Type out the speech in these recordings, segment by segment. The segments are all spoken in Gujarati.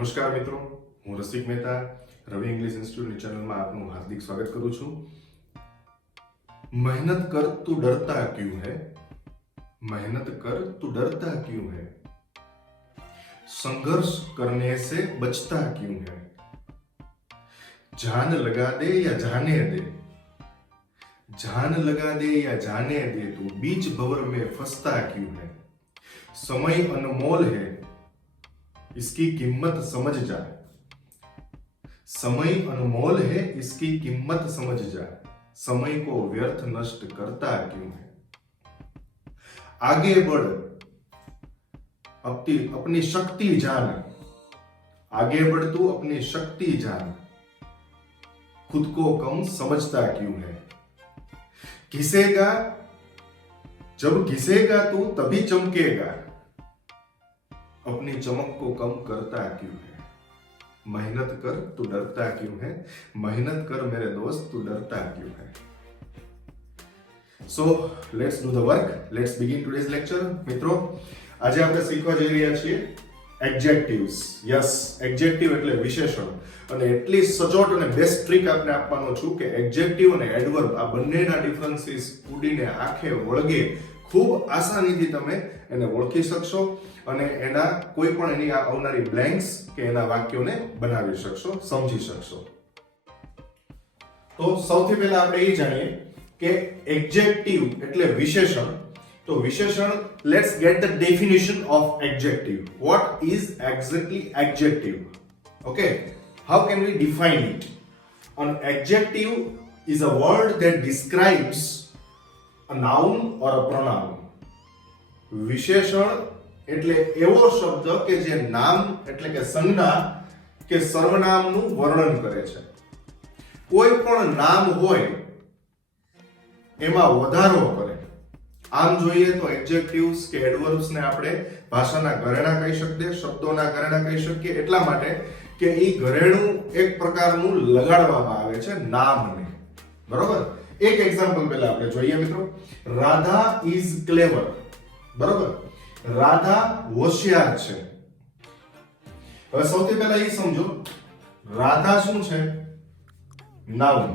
નમસ્કાર મિત્રો, હું રસિક મહેતા રવિ ઇંગ્લિશ ઇન્સ્ટિટ્યૂટની ચેનલમાં આપનું હાર્દિક સ્વાગત કરું છું। मेहनत कर तू डरता क्यों है, मेहनत कर तू डरता क्यों है, संघर्ष करने से बचता क्यों है, जान लगा दे या जाने दे, जान लगा दे या जाने दे, तू बीच भंवर में फंसता क्यों है, समय अनमोल है इसकी कीमत समझ जा, समय अनमोल है इसकी कीमत समझ जा, समय को व्यर्थ नष्ट करता क्यों है, आगे बढ़ अपनी शक्ति जान, आगे बढ़ तू अपनी शक्ति जान, खुद को कम समझता क्यों है, घिसेगा जब घिसेगा तू तभी चमकेगा, अपनी चमक को कम करता क्यों है, मेहनत कर तू डरता क्यों है, मेहनत कर मेरे दोस्त तू डरता क्यों है। So let's do the work, let's begin today's lecture। મિત્રો, આજે આપણે શીખવા જઈ રહ્યા છીએ એડજેક્ટિવ્સ। યસ, એડજેક્ટિવ એટલે વિશેષણ, અને એટલી સચોટ અને બેસ્ટ ટ્રીક આપણે આપવાનો છું કે એડજેક્ટિવ અને એડવર્બ આ બંનેના ડિફરન્સીસ ઉડીને આંખે વળગે ખૂબ આસાનીથી તમે એને ઓળખી શકશો અને એના કોઈ પણ એની આવનારી બ્લેન્ક્સ કે એના વાક્યોને બનાવી શકશો, સમજી શકશો। તો સૌથી પહેલા આપણે એ જાણીએ કે એડજેક્ટિવ એટલે વિશેષણ। તો વિશેષણ, let's get the definition of adjective. What is exactly adjective? Okay, how can we define it? An adjective is a word that describes a noun or a pronoun। વિશેષણ એટલે એવો શબ્દ કે જે નામ એટલે કે સંજ્ઞા કે સર્વનામનું વર્ણન કરે છે। કોઈ પણ નામ હોય એમાં વધારો કરે। આમ જોઈએ તો એડજેક્ટિવ્સ કે એડવર્બ્સ ને આપણે ભાષાના ઘરેણા કહી શકીએ, શબ્દોના ઘરેણા કહી શકીએ, એટલા માટે કે એ ઘરેણું એક પ્રકારનું લગાડવામાં આવે છે નામને, બરોબર? એક એક્ઝામ્પલ પહેલા આપણે જોઈએ મિત્રો। રાધા ઇઝ ક્લેવર, બરોબર? રાધા હોશિયાર છે। હવે સૌથી પહેલા એ સમજો, રાધા શું છે? નાઉન।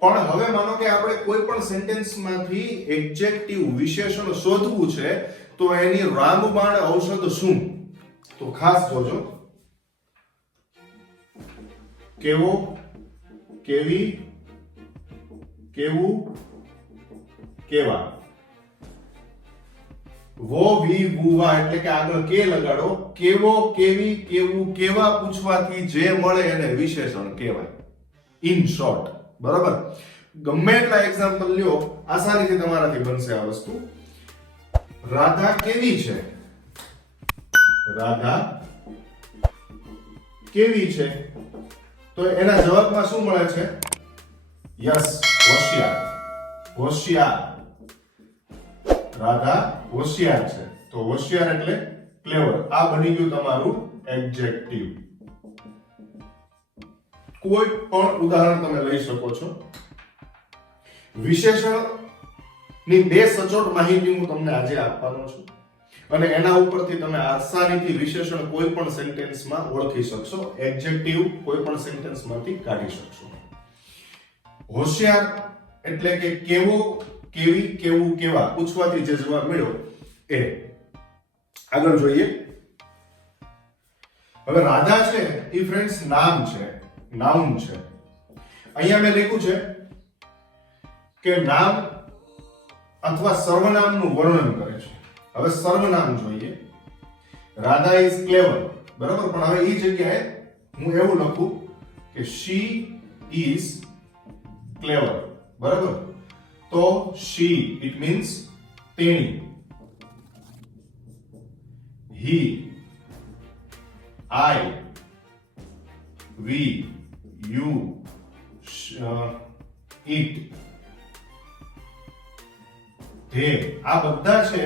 પણ હવે માનો કે આપણે કોઈ પણ સેન્ટેન્સમાંથી એડજેક્ટિવ વિશેષણ શોધવું છે, તો એની રામબાણ ઔષધ શું? તો ખાસ જોજો, કેવો, કેવી, કેવું, કેવા। વો વી વુવા એટલે કે આગળ કે લગાડો। કેવો, કેવી, કેવું, કેવા પૂછવાથી જે મળે એને વિશેષણ કહેવાય, ઇન શોર્ટ, બરાબર? ગમે એટલા એક્ઝામ્પલ લ્યો, આસાનીથી તમારાથી બનશે આ વસ્તુ। રાધા કેવી છે? રાધા કેવી છે? તો એના જવાબમાં શું મળે છે? યસ, હોશિયાર, હોશિયાર। રાધા હોશિયાર છે, તો હોશિયાર એટલે ક્લેવર। આ બની ગયું તમારું એડજેક્ટિવ। કોઈ પણ ઉદાહરણ તમે લઈ શકો છો। વિશેષણ ની બે સચોટ માહિતી હું તમને આજે આપવાનો છું, અને એના ઉપરથી તમે આસાનીથી વિશેષણ કોઈ પણ સેન્ટેન્સમાં ઓળખી શકશો, એડજેક્ટિવ કોઈ પણ સેન્ટેન્સમાંથી કાઢી શકશો। હોશિયાર એટલે કે કેવો, કેવી, કેવું, કેવા પૂછવાથી જે જવાબ મળ્યો એ। આગળ જોઈએ। હવે રાધા છે એ ફ્રેન્ડ્સ નામ છે, નાઉન છે। અહીંયા મેં લખ્યું છે કે નામ અથવા સર્વનામનું વર્ણન કરે છે। હવે સર્વનામ જોઈએ, રાધા ઇઝ ક્લેવર, બરાબર? પણ હવે એ જગ્યાએ હું એવું લખું કે શી ઇઝ ક્લેવર, બરાબર? તો she it means તેણી, he, I, we, you, it, they, આ બધા છે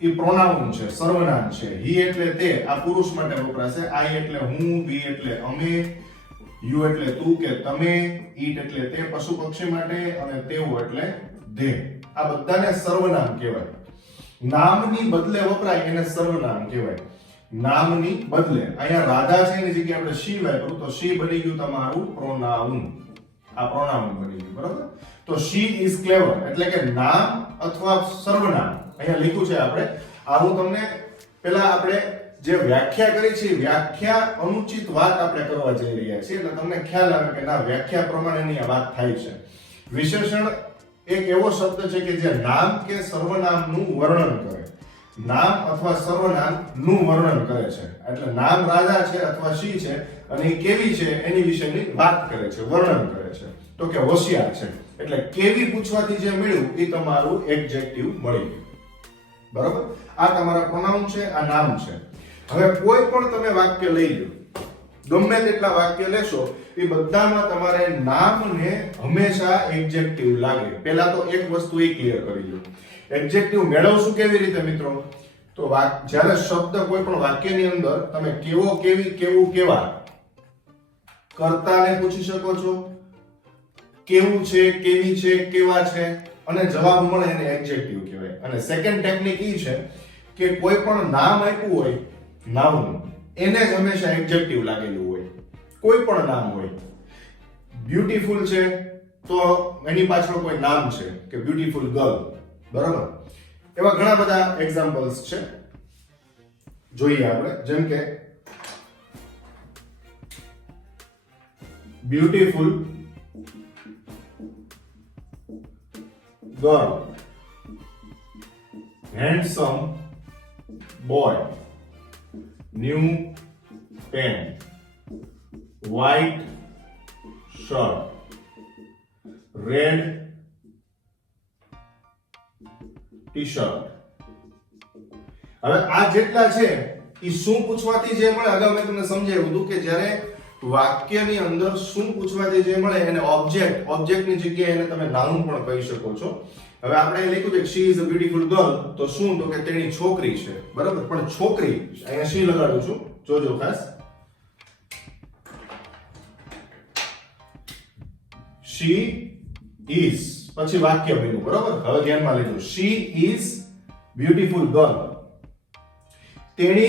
એ પ્રોનાઉન છે, સર્વનામ છે। he એટલે તે, આ પુરુષ માટે વપરાશે, I એટલે હું, we એટલે અમે, you એટલે તું કે તમે, it એટલે તે પશુ પક્ષી માટે, અને તેઓ એટલે they। આ બધાને સર્વનામ કહેવાય। નામની બદલે વપરાય એને સર્વનામ કહેવાય। નામની બદલે અહીંયા રાધા છે એની જગ્યાએ આપણે શી વાપર્યું તો શી બની ગયું તમારું પ્રોનાઉન. આ પ્રોનાઉન બની ગયું, બરાબર. તો શી ઇઝ ક્લેવર એટલે કે નામ અથવા સર્વનામ અહીંયા લખ્યું છે આપણે. આ હું તમને પહેલા આપણે જે વ્યાખ્યા કરી છે વ્યાખ્યા અનુચિત વાત આપણે કરવા જઈ રહ્યા છીએ એટલે તમને ખ્યાલ આવે કે ના વ્યાખ્યા પ્રમાણેની આ વાત થાય છે. વિશેષણ એક એવો શબ્દ છે કે જે નામ કે સર્વનામનું વર્ણન કરે. નામ અથવા સર્વનામનું વર્ણન કરે છે. એટલે નામ રાધા છે અથવા શી છે અને એ કેવી છે એની વિશેની વાત કરે છે, વર્ણન કરે છે. તો કે હોશિયાર છે એટલે કેવી પૂછવાથી જે મળ્યું એ તમારું એડજેક્ટિવ મળી ગયું, બરાબર. આ તમારા પ્રોનાઉન છે, આ નામ છે. હવે કોઈ પણ તમે વાક્ય લઈ લો, ગમે તેટલા વાક્ય લેશો એ બધામાં તમારે નામને હંમેશા એડજેક્ટિવ લાગે. પહેલા તો એક વસ્તુ એ ક્લિયર કરી લો, એડજેક્ટિવ મેળવશું કેવી રીતે મિત્રો? તો જ્યારે શબ્દ કોઈ પણ વાક્યની અંદર તમે કેવો, કેવી, કેવું, કેવા કર્તાને પૂછી શકો છો, કેવું છે, કેવી છે, કેવા છે અને જવાબ મળે એને એડજેક્ટિવ કહેવાય. અને સેકન્ડ ટેકનિક એ છે કે કોઈ પણ નામ આપ્યું હોય નાઉન એને જ હંમેશા એડજેક્ટિવ લાગેલું હોય. કોઈ પણ નામ હોય, બ્યુટીફુલ છે તો એની પાછળ કોઈ નામ છે કે બ્યુટીફુલ ગર્લ, બરાબર. એવા ઘણા બધા એક્ઝામ્પલ્સ છે, જોઈએ આપણે. જેમ કે beautiful girl, handsome boy, new pen, white shirt, red t-shirt. હવે આ જેટલા છે એ શું પૂછવાથી જે મળે, અગાઉ મેં તમને સમજાવ્યું હતું કે જ્યારે વાક્યની અંદર શું પૂછવાથી જે મળે એને ઓબ્જેક્ટની જગ્યાએ એને તમે નાઉન પણ કહી શકો છો. હવે આપણે લખ્યું છે she is a beautiful girl, તો શું? તો કે તેની છોકરી છે, બરાબર. પણ છોકરી અહીંયા she લગાડું છું, જોજો ખાસ. she is પછી વાક્ય બન્યું, બરાબર. હવે ધ્યાનમાં લેજો, she is beautiful girl. તેણી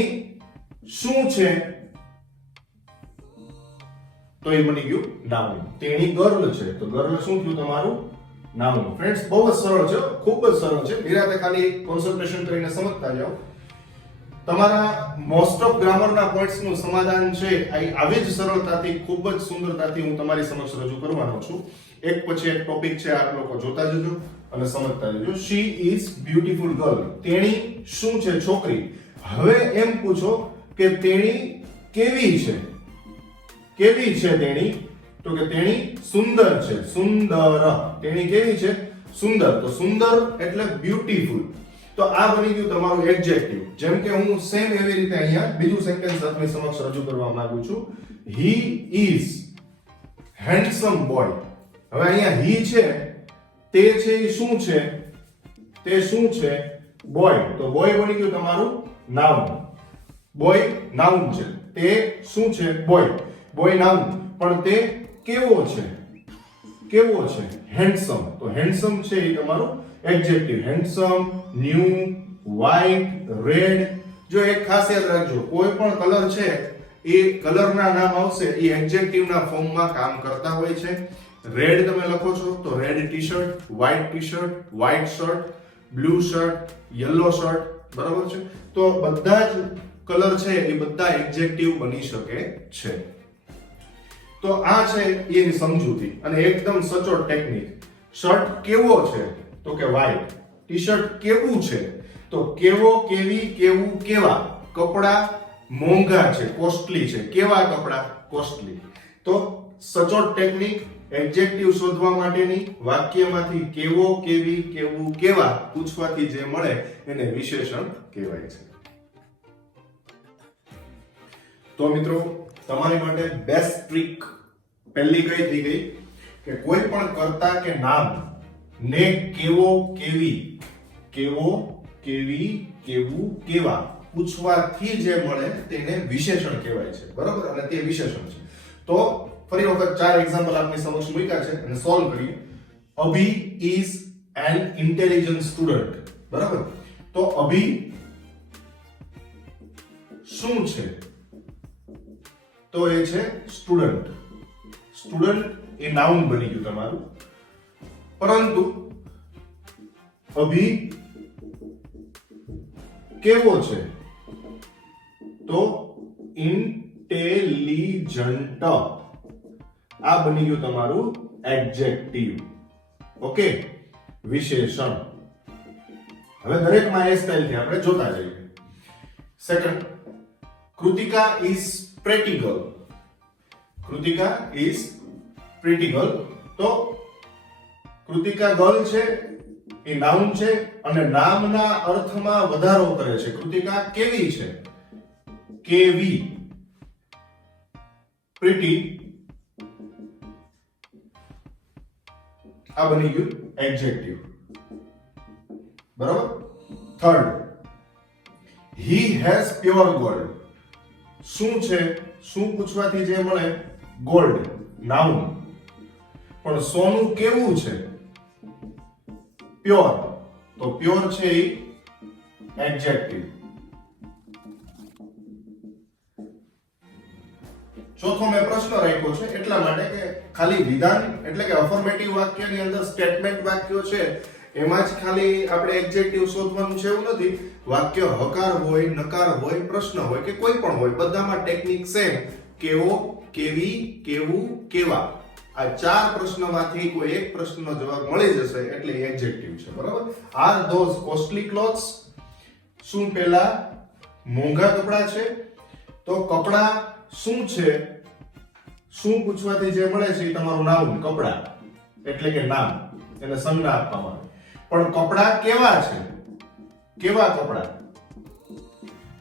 શું છે તો એ બની ગયું નાઉન. તેણી ગર્લ છે તો ગર્લ શું થયું તમારું? નાઉન. ફ્રેન્ડ્સ બહુ જ સરળ છે, ખૂબ જ સરળ છે. નિરાતે ખાલી કોન્સન્ટ્રેશન કરીને સમજતા જાઓ. તમારા મોસ્ટ ઓફ ગ્રામરના પોઈન્ટ્સનું સમાધાન છે આવી જ સરળતાથી, ખૂબ જ સુંદરતાથી હું તમારી સમક્ષ રજૂ કરવાનો છું. એક પછી એક ટોપિક છે, આપ લોકો જોતા જજો અને સમજતા જજો. she is beautiful girl, તેણી શું છે? છોકરી. હવે એમ પૂછો કે તેણી કેવી છે? કેવી છે તેણી? તો કે તેણી સુંદર છે, સુંદર. તેણી કેવી છે? સુંદર. તો સુંદર એટલે બ્યુટીફુલ. તો આ બની ગયું તમારું એડજેક્ટિવ. જેમ કે હું સેમ એવી રીતે અહીંયા બીજું સેન્ટેન્સ આપની સમક્ષ રજૂ કરવા માંગુ છું. he is handsome boy. હવે અહીંયા he છે, તે છે એ શું છે? તે શું છે? બોય. તો બોય બની ગયું તમારું નાઉન. બોય નાઉન છે, તે શું છે? બોય. Boy noun. પણ તે કેવો છે? કેવો છે? હેન્ડસમ. તો હેન્ડસમ છે એ તમારું adjective. Handsome, new, white, red. જો એક ખાસ યાદ રાખજો, કોઈ પણ કલર છે એ કલરના નામ આવશે એ એડજેક્ટિવના ફોર્મમાં કામ કરતા હોય છે. રેડ તમે લખો છો તો red t-shirt, white t-shirt, white shirt, blue shirt, yellow shirt, બરાબર છે. તો બધા જ કલર છે એ બધા એડજેક્ટિવ બની શકે છે. તો આ છે એની સમજૂતી અને એકદમ સચોટ ટેકનિક. શર્ટ કેવો છે? તો કે વ્હાઇટ. ટી-શર્ટ કેવું છે? તો કેવો, કેવી, કેવું, કેવા. કપડા મોંઘા છે, કોસ્ટલી છે. કેવા કપડા? કોસ્ટલી. તો સચોટ ટેકનિક એડજેક્ટિવ શોધવા માટેની, વાક્યમાંથી કેવો, કેવી, કેવું, કેવા પૂછવાથી જે મળે એને વિશેષણ કહેવાય છે. તો મિત્રો તમારી માટે બેસ્ટ ટ્રીક પહેલી કઈ થઈ ગઈ કે કોઈ પણ કર્તા કે નામ ને કેવો, કેવી, કેવો, કેવી, કેવું, કેવા પૂછવાથી જે મળે તેને વિશેષણ કહેવાય છે, બરાબર. અને તે વિશેષણ છે. તો ફરી વખત 4 એક્ઝામ્પલ આપની સમક્ષ મૂક્યા છે અને સોલ્વ કરીએ. અભી ઇઝ એન ઇન્ટેલિજન્ટ સ્ટુડન્ટ, બરાબર. તો અભી શું છે? તો એ છે સ્ટુડન્ટ. સ્ટુડન્ટ એ નાઉન બની ગયું તમારું. પરંતુ અભી કેવો છે? તો ઇન્ટેલિજન્ટ. આ બની ગયું તમારું એડજેક્ટિવ. ઓકે, વિશેષણ. હવે દરેકમાં એ સ્ટાઇલથી આપણે જોતા જઈએ. Second, Kritika is pretty girl. Kritika is pretty girl. તો કૃતિકા ગર્લ છે એ નાઉન છે અને નામના અર્થમાં વધારો કરે છે. કૃતિકા કેવી છે? કેવી. પ્રીટી. આ બની ગયું એડજેક્ટિવ. બરાબર. Third, he has pure gold. શું છે? શું પૂછવાથી જે મળે? Gold, noun. પણ સોનું કેવું છે? પ્યોર. તો પ્યોર છે એ એડજેક્ટિવ. ચોથો મેં પ્રશ્ન રાખ્યો છે એટલા માટે કે ખાલી વિધાન એટલે કે અફર્મેટિવ વાક્યની અંદર સ્ટેટમેન્ટ વાક્યો છે એમાં જ ખાલી આપણે એડજેક્ટિવ શોધવાનું છે એવું નથી. વાક્ય હકાર હોય, નકાર હોય, પ્રશ્ન હોય કે કોઈ પણ હોય, બધામાં ટેકનિક સેમ. કેવો, કેવી, કેવું, કેવા. આ ચાર પ્રશ્નમાંથી કોઈ એક પ્રશ્નનો જવાબ મળી જશે એટલે એડજેક્ટિવ છે. બરાબર. R those costly clothes? શું પેલા મોંઘા કપડા છે? તો કપડા શું છે? શું પૂછવાથી જે મળે છે એ તમારું નામ. કપડા એટલે કે નામ, એને સંજ્ઞા આપવામાં આવે. પણ કપડા કેવા છે? કેવા કપડા?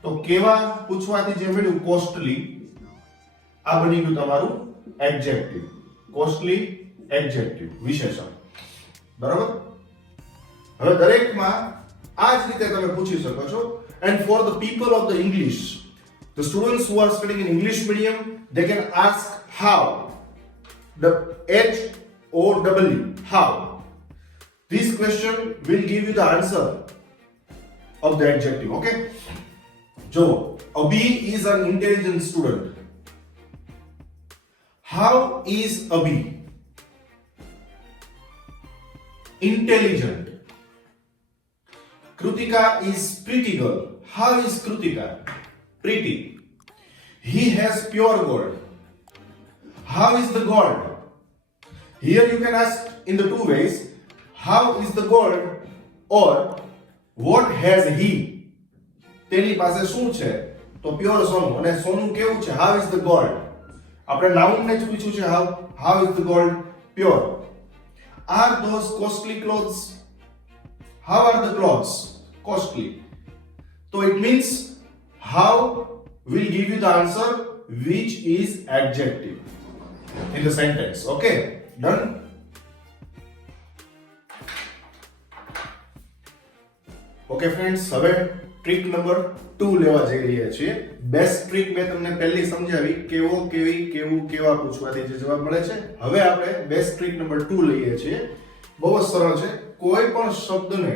તો કેવા પૂછવાથી જે મળ્યું કોસ્ટલી. આ બની ગયું તમારું એડજેક્ટિવ. કોસ્ટલી એડજેક્ટિવ, વિશેષણ. બરાબર. હવે દરેકમાં આ જ રીતે તમે પૂછી શકો છો. And for the people of the English, the students who are studying in English medium, they can ask how. The H-O-W, how. This question will give you the answer of the adjective. Okay? Jo, Abhi is an intelligent student. How is Abhi? Intelligent. Krutika is pretty girl. How is Krutika? Pretty. He has pure gold. How is the gold? Here you can ask in the two ways. How is the gold? Or what has he? તેની પાસે શું છે? તો પ્યોર સોનું. અને સોનું કેવું છે? How is the gold? આપણે નાઉન ને જ પૂછ્યું છે. How is the gold? Pure. Are those costly clothes? How are the clothes? Costly. So it means how will give you the answer which is adjective in the sentence. Okay, done. Okay friends, હવે ટ્રીક નંબર 2 લેવા જઈ રહ્યા છીએ. બેસ્ટ ટ્રીક મેં તમને પહેલી સમજાવી, કેવો, કેવી, કેવું, કેવા પૂછવાથી જે જવાબ મળે છે. હવે આપણે બેસ્ટ ટ્રીક નંબર 2 લઈએ છીએ. બહુ જ સરળ છે. કોઈ પણ શબ્દને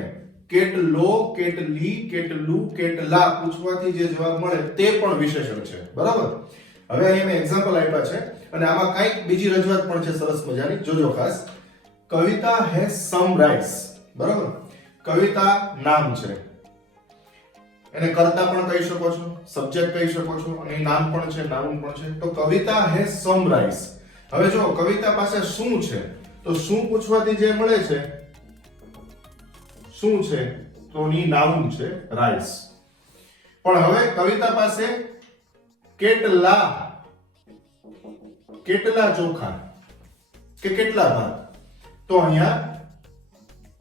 કેટલો, કેટલી, કેટલું, કેટલા પૂછવાથી જે જવાબ મળે તે પણ વિશેષણ છે. બરાબર. હવે અહીંયા મેં એક્ઝામ્પલ આપ્યા છે અને આમાં કંઈક બીજી રજૂઆત પણ છે સરસ મજાની. જોજો ખાસ. કવિતા હેઝ સમ રાઇસ. બરાબર. કવિતા નામ છે, એને કર્તા પણ કહી શકો છો, સબ્જેક્ટ કહી શકો છો, અને નામ પણ છે, નાઉન પણ છે. તો કવિતા હેઝ સમ રાઇસ. હવે જો કવિતા પાસે શું છે તો શું પૂછવાથી જે મળે છે શું છે? તો ની નાઉન છે રાઈસ. પણ હવે કવિતા પાસે કેટલા, કેટલા ચોખા કે કેટલા ભાત? તો અહીંયા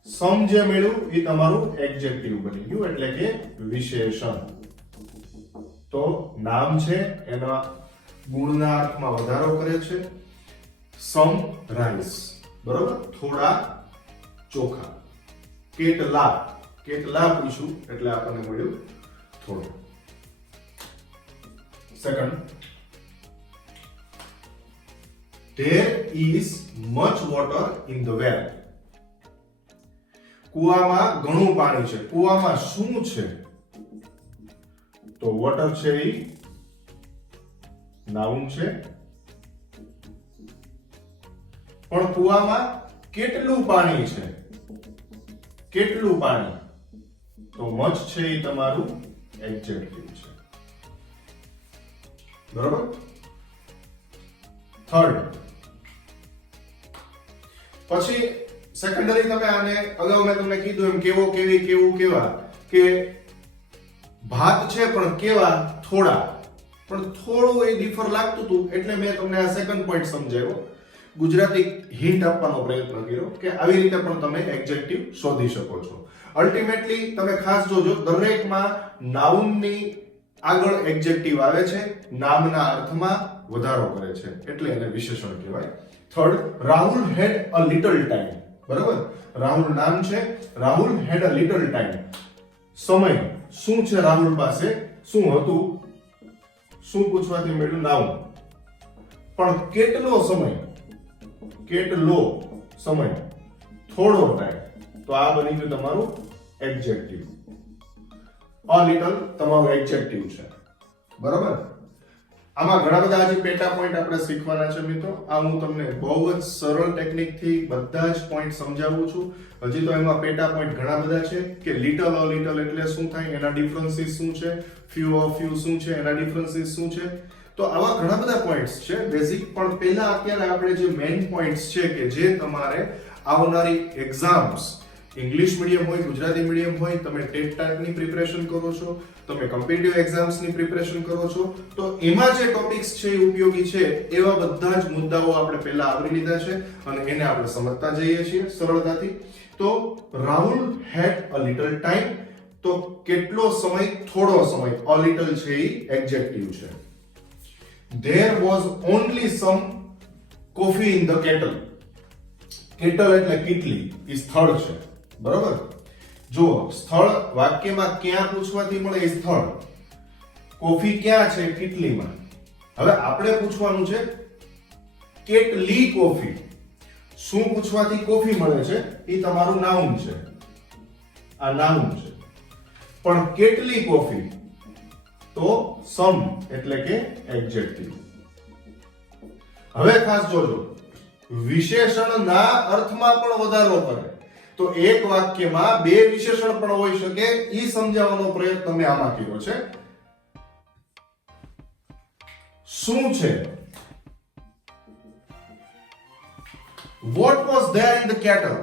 સમ જે મળ્યું એ તમારું એડજેક્ટિવ બની ગયું એટલે કે વિશેષણ. તો નામ છે એના ગુણના અર્થમાં વધારો કરે છે. સમ રાઈસ. બરોબર. થોડા ચોખા. કેટલા, કેટલા પૂછું એટલે આપણને મળ્યું થોડું. Second, there is much water in the well. કુવામાં ઘણું પાણી છે. કુવામાં શું છે? તો વોટર છે એ નાઉન છે. પણ કુવામાં કેટલું પાણી છે? કેટલું પાણી? તો મચ છે એ તમારું એડજેક્ટિવ છે. બરોબર? થર્ડ, પછી સેકન્ડરી તમે આને અગાઉ મેં તમને કીધું એમ કેવો કેવી કેવું કેવા કે ભાત છે પણ કેવા થોડા, પણ થોડું એ ડિફર લાગતું હતું એટલે મેં તમને આ સેકન્ડ પોઈન્ટ સમજાવ્યો, ગુજરાતી હિન્ટ આપવાનો પ્રયત્ન કર્યો કે આવી રીતે પણ તમે એડજેક્ટિવ શોધી શકો છો. અલ્ટિમેટલી તમે ખાસ જોજો દરેકમાં નાઉનની આગળ એડજેક્ટિવ આવે છે, નામના અર્થમાં વધારો કરે છે એટલે એને વિશેષણ કહેવાય. Third, Rahul had a little time. બરાબર? રાહુલ નામ છે, Rahul had a little time. સમય શું છે રાહુલ પાસે? શું હતું? શું પૂછવાથી મળ્યું? નાઉન. પણ કેટલો સમય? કેટલો સમય? થોડો ટાઈમ. તો આ બની ગયું તમારું એડજેક્ટિવ. અ લિટલ તમારું એડજેક્ટિવ છે. બરાબર? આમાં ઘણા બધા આજે પેટા પોઈન્ટ આપણે શીખવાના છે મિત્રો. આ હું તમને બહુ જ સરળ ટેકનિકથી બધા જ પોઈન્ટ સમજાવું છું. હજી તો એમાં પેટા પોઈન્ટ ઘણા બધા છે કે લિટલ અ લિટલ એટલે શું થાય, એના ડિફરન્સીસ શું છે, ફ્યુ ઓફ ફ્યુ શું છે, એના ડિફરન્સીસ શું છે. તો આવા ઘણા બધા પોઈન્ટ્સ છે બેઝિક. પણ પહેલા અત્યારે આપણે જે મેઇન પોઈન્ટ્સ છે કે જે તમારે આવનારી એક્ઝામ્સ, ઇંગ્લિશ મીડિયમ હોય, ગુજરાતી મીડિયમ હોય, તમે ટેટ ટાટની પ્રિપરેશન કરો છો, તમે કોમ્પિટિટિવ એક્ઝામ્સની પ્રિપરેશન કરો છો, તો એમાં જે ટોપિક્સ છે એ ઉપયોગી છે એવા બધા જ મુદ્દાઓ આપણે પહેલા આવરી લીધા છે અને એને આપણે સમજતા જઈએ છીએ સરળતાથી. તો Rahul had a little time, તો કેટલો સમય? થોડો સમય. અ લિટલ છે એ એડજેક્ટિવ છે. There was only some coffee in the kettle. Kettle એટલે કેટલી, એ સ્થળ છે. બરોબર? જો સ્થળ વાક્યમાં ક્યાં પૂછવાથી મળે એ સ્થળ, કોફી ક્યાં છે? કેટલીમાં. હવે આપણે પૂછવાનું છે કેટલી કોફી. શું પૂછવાથી કોફી મળે છે? એ તમારું નાઉન છે. આ નાઉન છે. પણ કેટલી કોફી? તો સમ એટલે કે એડજેક્ટિવ. હવે ખાસ જોજો, વિશેષણના અર્થમાં પણ વધારો કરે. તો એક વાક્યમાં બે વિશેષણ પણ હોઈ શકે, એ સમજાવવાનો પ્રયત્ન મેં આમાં કર્યો છે. શું છે? What was there in the kettle?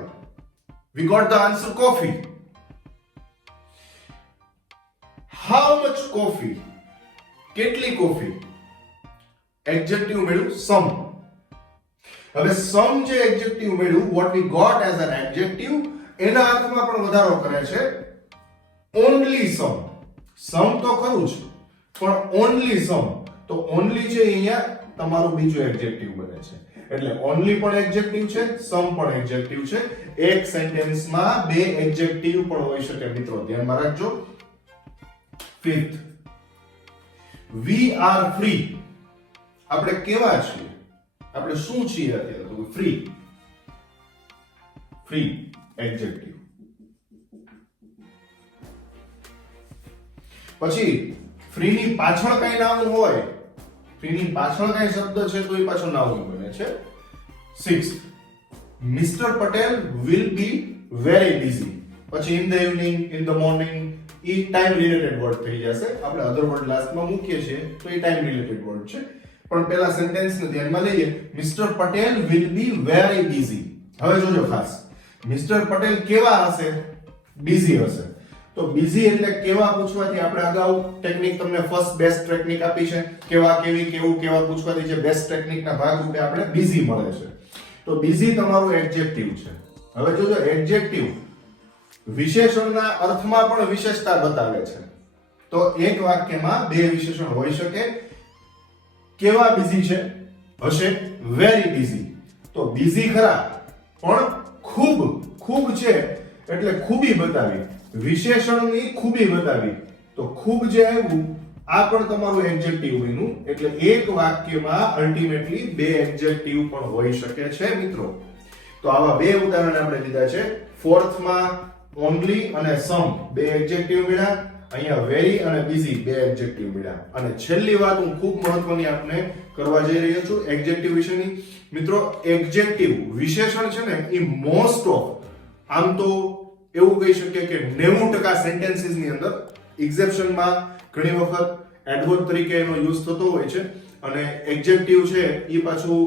We got the answer coffee. How much coffee? કેટલી કોફી? એડજેક્ટિવ મળ્યું સમ. હવે સમ જે એડજેક્ટિવ મળ્યું, what we got as an adjective, એના અર્થમાં પણ વધારો કરે છે. only સમ. સમ તો ખરું જ, પણ only સમ. તો only છે અહીંયા તમારું બીજું એડજેક્ટિવ બને છે. એટલે only પણ એડજેક્ટિવ છે, સમ પણ એડજેક્ટિવ છે. એક સેન્ટેન્સમાં બે એડજેક્ટિવ પણ હોઈ શકે મિત્રો, ધ્યાનમાં રાખજો. Fifth, we are free. આપણે કેવા છીએ? આપણે શું છીએ અત્યારે? તો ફ્રી. Free adjective. પછી ફ્રી ની પાછળ કઈ નાઉન હોય, ફ્રી ની પાછળ કઈ શબ્દ છે તો એ પાછળ નાઉન બને છે. 6th, Mr. Patel will be very busy. પછી in the evening, in the morning, A time related word થઈ જશે. આપણે અધર વર્ડ લાસ્ટમાં મૂકીએ છીએ તો એ ટાઈમ રિલેટેડ વર્ડ છે. પણ પહેલા સેન્ટેન્સને ધ્યાનમાં લઈએ. Mister Patel will be very busy. હવે જોજો ખાસ, મિસ્ટર પટેલ કેવા હશે? બિઝી હશે. તો બિઝી એટલે કેવા પૂછવાથી આપણે અગાઉ ટેકનિક તમને ફર્સ્ટ બેસ્ટ ટેકનિક આપી છે. કેવા કેવી કેવું કેવા પૂછવાથી જે બેસ્ટ ટેકનિકના ભાગરૂપે આપણે બિઝી મળે છે. તો બિઝી તમારું એડજેક્ટિવ છે. હવે જોજો, એડજેક્ટિવ વિશેષણના અર્થમાં પણ વિશેષતા બતાવે છે. તો એક વાક્યમાં બે વિશેષણ હોઈ શકે. કેવા બિઝી છે? હશે વેરી બિઝી. તો બિઝી ખરા, પણ ખૂબ ખૂબ છે એટલે ખૂબી બતાવી, વિશેષણની ખૂબી બતાવી. તો ખૂબ જે આવ્યું આ પણ તમારું એડજેક્ટિવ બન્યું. એટલે એક વાક્યમાં અલ્ટિમેટલી બે એડજેક્ટિવ પણ હોઈ શકે છે મિત્રો. તો આવા બે ઉદાહરણ આપણે લીધા છે. ફોર્થમાં only અને some બે એડજેક્ટિવ મળ્યા, અહીંયા વેરી અને બીઝી બે એડજેક્ટિવ મળ્યા. અને છેલ્લી વાત હું ખૂબ મહત્વની આપને કરવા જઈ રહ્યો છું એડજેક્ટિવ વિશેની. મિત્રો એડજેક્ટિવ વિશેષણ છે ને એ મોસ્ટ ઓફ આમ તો એવું કહી શકીએ કે 90% સેન્ટેન્સીસ ની અંદર એક્સેપ્શનમાં ઘણી વખત એડવર્બ તરીકે એનો યુઝ થતો હોય છે અને એડજેક્ટિવ છે એ પાછું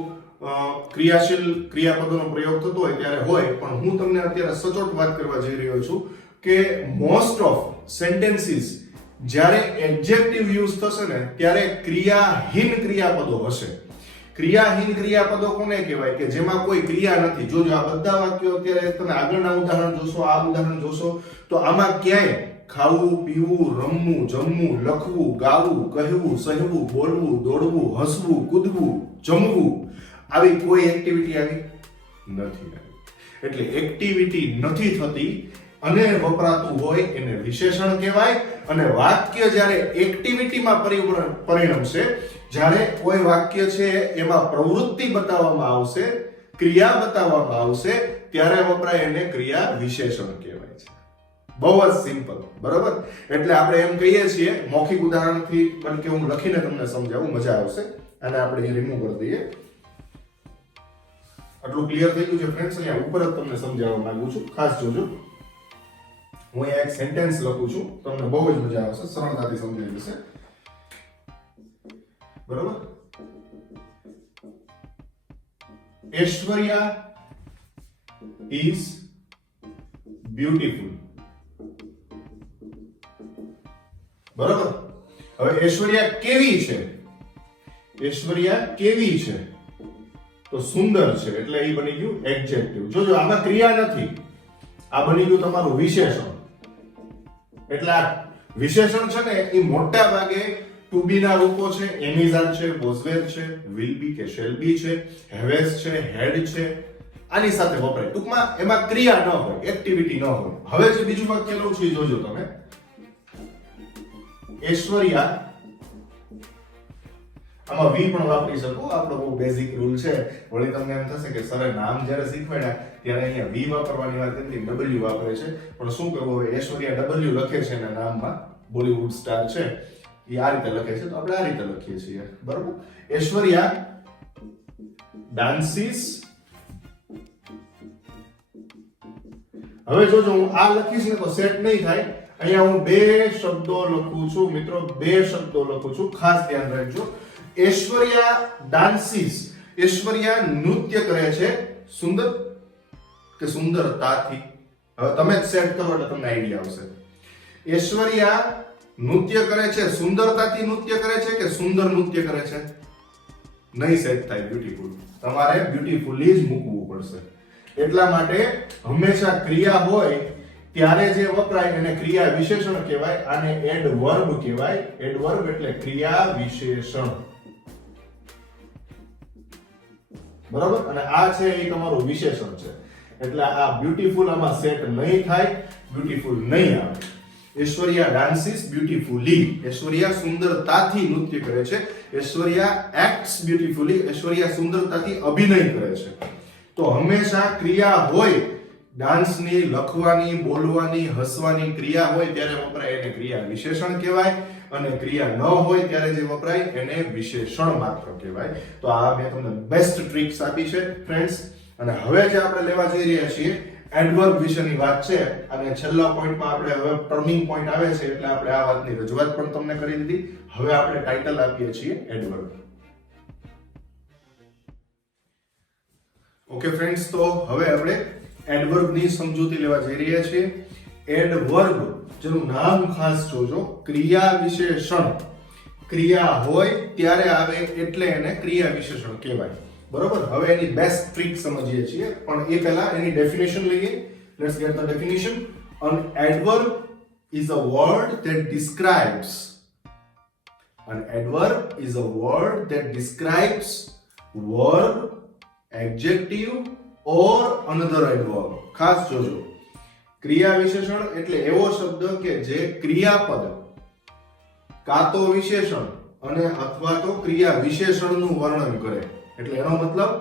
ક્રિયાશીલ ક્રિયાપદોનો પ્રયોગ થતો હોય ત્યારે હોય. પણ હું તમને અત્યારે સચોટ વાત કરવા જઈ રહ્યો છું કે મોસ્ટ ઓફ સેન્ટેન્સીસ જ્યારે એડજેક્ટિવ યુઝ થશે ને ત્યારે ક્રિયાહીન ક્રિયાપદો હશે. ક્રિયાહીન ક્રિયાપદો કોને કહેવાય કે જેમાં કોઈ ક્રિયા નથી. જોજો આ બધા વાક્યો અત્યારે તમે આગળના ઉદાહરણ જોશો, આ ઉદાહરણ જોશો તો આમાં ક્યાંય ખાવું, પીવું, રમવું, જમવું, લખવું, ગાવું, કહેવું, સહેવું, બોલવું, દોડવું, હસવું, કૂદવું, જમવું આવી કોઈ એક્ટિવિટી આવી નથી. એટલે એક્ટિવિટી નથી થતી અને વપરાતું હોય એને વિશેષણ કહેવાય. અને વાક્ય જ્યારે એક્ટિવિટીમાં પરિણમશે, જ્યારે કોઈ વાક્ય છે એમાં પ્રવૃત્તિ બતાવવામાં આવશે, ક્રિયા બતાવવામાં આવશે, ત્યારે વપરાય એને ક્રિયા વિશેષણ કહેવાય છે. બહુ જ સિમ્પલ, બરાબર. એટલે આપણે એમ કહીએ છીએ, મૌખિક ઉદાહરણથી પણ કે હું લખીને તમને સમજાવું, મજા આવશે. અને આપણે એ રિમૂવ કરી દઈએ. આટલું ક્લિયર થઈ ગયું છે ફ્રેન્ડ્સ? અહીંયા ઉપર જ તમને સમજાવવા માંગુ છું, ખાસ જોજો. હું અહીંયા એક સેન્ટેન્સ લખું છું, તમને બહુ જ મજા આવશે, સરળતાથી સમજાઈ જશે. બરોબર? Aishwarya is beautiful. બરોબર? હવે ઐશ્વર્યા કેવી છે? ઐશ્વર્યા કેવી છે? તો સુંદર છે, એટલે એ બની ગયું એડજેક્ટિવ. જોજો આમાં ક્રિયા નથી, આ બની ગયું તમારું વિશેષણ. એટલે આ વિશેષણ છે ને એ મોટા ભાગે ટુ બી ના રૂપો છે, એમિઝાન છે, વોઝ વેર છે, વિલ બી કે શેલ બી છે, હેવેસ છે, હેડ છે, આની સાથે વપરાય. ટૂંકમાં એમાં ક્રિયા ન હોય, એક્ટિવિટી ન હોય. હવે જે બીજું વાક્ય લઉં છું એ જોજો તમે. ઐશ્વર્યા, આમાં વી પણ વાપરી શકો, આપણો બહુ બેઝિક રૂલ છે. વળી તમને એમ થશે કે સરે નામ જ્યારે શીખવાડ્યા ત્યારે અહીંયા વી વાપરવાની વાત હતી, ડબલ્યુ વાપરે છે. પણ શું કરવું, હવે ઐશ્વર્યા ડબલ્યુ લખે છે એના નામમાં, બોલીવુડ સ્ટાર છે, એ આ રીતે લખે છે, તો આપણે આ રીતે લખીએ છીએ. બરોબર? ઐશ્વર્યા ડાન્સીસ. હવે જોજો હું આ લખીશ ને તો સેટ નહીં થાય. અહીંયા હું બે શબ્દો લખું છું મિત્રો, બે શબ્દો લખું છું, ખાસ ધ્યાન રાખજો. ઐશ્વર્યા ડાન્સીસ, ઐશ્વર્યા નૃત્ય કરે છે સુંદર કે સુંદરતાથી. હવે તમે જ સેટ કરો એટલે તમને આઈડિયા આવશે. ઐશ્વર્યા નૃત્ય કરે છે સુંદરતાથી, નૃત્ય કરે છે કે સુંદર નૃત્ય કરે છે? નહીં સેટ થાય બ્યુટીફુલ. તમારે બ્યુટીફુલી જ મૂકવું પડશે. એટલા માટે હંમેશા ક્રિયા હોય ત્યારે જે વપરાય એને ક્રિયા વિશેષણ કહેવાય. આને એડવર્બ કહેવાય. એડવર્બ એટલે ક્રિયા વિશેષણ. બરાબર? અને આ છે એ તમારું વિશેષણ છે. એટલે આ બ્યુટીફુલ આમાં સેટ નહીં થાય, બ્યુટીફુલ નહીં આવે. ઐશ્વર્યા ડાન્સીસ બ્યુટીફુલી, ઐશ્વર્યા સુંદરતાથી નૃત્ય કરે છે. ઐશ્વર્યા એક્ટ્સ બ્યુટીફુલી, ઐશ્વર્યા સુંદરતાથી અભિનય કરે છે. તો હંમેશા ક્રિયા હોય, ડાન્સની, લખવાની, બોલવાની, હસવાની ક્રિયા હોય ત્યારે વપરાય એને ક્રિયા વિશેષણ કહેવાય. અને ક્રિયા ન હોય ત્યારે જે વપરાય એને વિશેષણ માત્ર કહેવાય. તો આ મેં તમને બેસ્ટ ટ્રિક્સ આપી છે ફ્રેન્ડ્સ. અને હવે જે આપણે લેવા જઈ રહ્યા છીએ એડવર્બ વિશેની વાત છે. અને છેલ્લા પોઈન્ટમાં આપણે હવે ટર્નિંગ પોઈન્ટ આવે છે, એટલે આપણે આ વાતની રજૂઆત પણ તમને કરી દીધી. હવે આપણે ટાઇટલ આપીએ છીએ એડવર્બ. ઓકે ફ્રેન્ડ્સ, તો હવે આપણે એડવર્બની સમજૂતી લેવા જઈ રહ્યા છીએ. એડવર્બ જેનું નામ ખાસ જોજો, ક્રિયા વિશેષણ. ક્રિયા હોય ત્યારે આવે એટલે એને ક્રિયા વિશેષણ કહેવાય. બરોબર? હવે એની બેસ્ટ ટ્રીક સમજીએ છીએ, પણ એ પહેલા એની ડેફિનેશન લઈએ. Let's get the definition. An adverb is a word that describes. An adverb is a word that describes verb, adjective or another adverb. ખાસ જોજો, ક્રિયા વિશેષણ એટલે એવો શબ્દ કે જે ક્રિયાપદ, કાં તો વિશેષણ અને અથવા તો ક્રિયા વિશેષણનું વર્ણન કરે. એટલે એનો મતલબ